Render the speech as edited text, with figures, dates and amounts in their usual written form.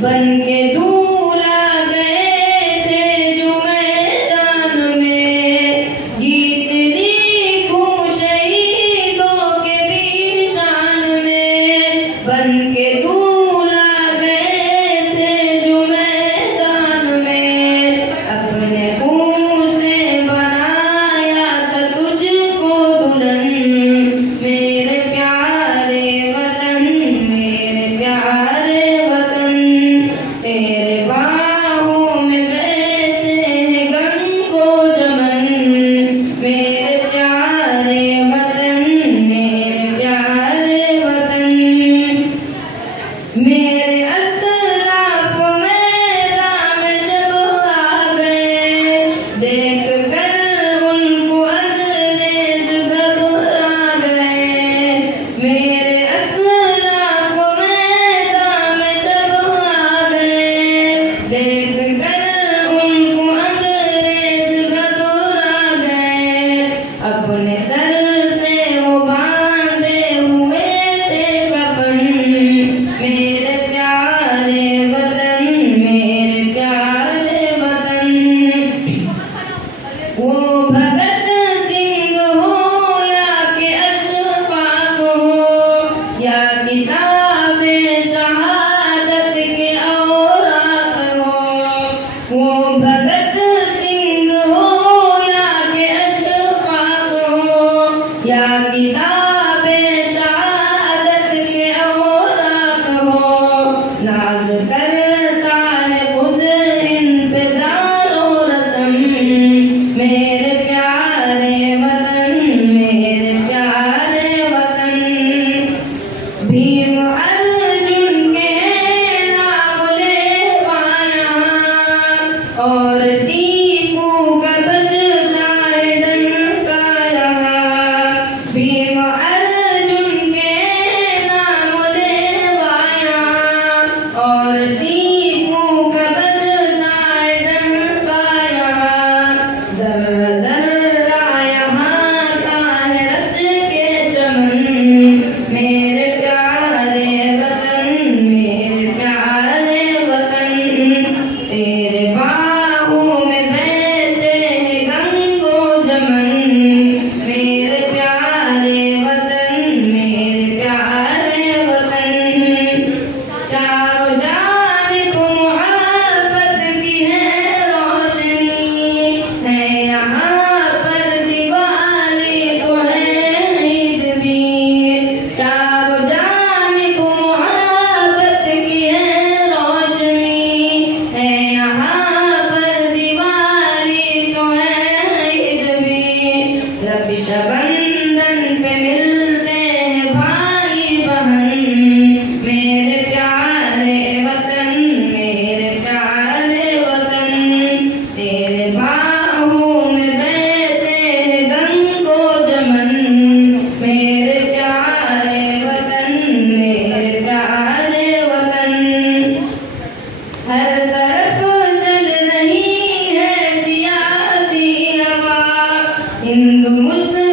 बन के दूल्हा गए थे जो मैदान में, गीत लिखूं शहीदों के वीर शान में। बन के दूल्हा गए थे जो मैदान में, अपने खून से बनाया था तुझको दुल्हन। मेरे प्यारे वतन, मेरे प्यारे वतन, तेरे बाहों में बहते हैं गंगो जमन। मेरे प्यारे वतन, मेरे प्यारे वतन, मेरे असलाफ मैदान में जब आ गए, देख कर उनको अंग्रेज घबरा गए। मेरे असलाफ मैदान में जब आ गए, देख कर उनको अंग्रेज घबरा गए। अपने सर से वो बांधे हुए थे कफन। मेरे प्यारे वतन, मेरे प्यारे वतन, वो भगत सिंह हो या कि अशफाक हो, या किताबे शहादत के औराक हो। वो भगत सिंह हो या कि अशफाक हो, या किताबे शहादत के औराक हो। नाज करता है खुद इन पे दारो रतन। मेरे प्यारे वतन, मेरे प्यारे वतन, भीम अर्जुन के नाम ले पाया, और टीपू का बजता है डंका यहाँ। भीम अर्जुन के नाम ले पाया, और टीपू का बजता है डंका यहाँ। जर्रा जर्रा यहाँ का है रश के चमन। मेरे प्यारे वतन, मेरे प्यारे वतन, तेरे बाहों में बहते हैं गंगो जमन। मेरे प्यारे वतन, मेरे प्यारे वतन, चारों जानिब मोहब्बत की है रोशनी। है यहाँ पर दिवाली तो है ईद भी। चारों जानिब मोहब्बत की है रोशनी। है यहाँ पर दिवाली तो है ईद भी। रक्षाबंधन पे मिलते हैं भाई बहन। मेरे प्यारे वतन, मेरे प्यारे वतन, तेरे बाहों में बहते हैं गंगो जमन। मेरे प्यारे वतन, मेरे प्यारे वतन, हर तरफ चल रही है सियासी हवा। हिंदू मुस्लिम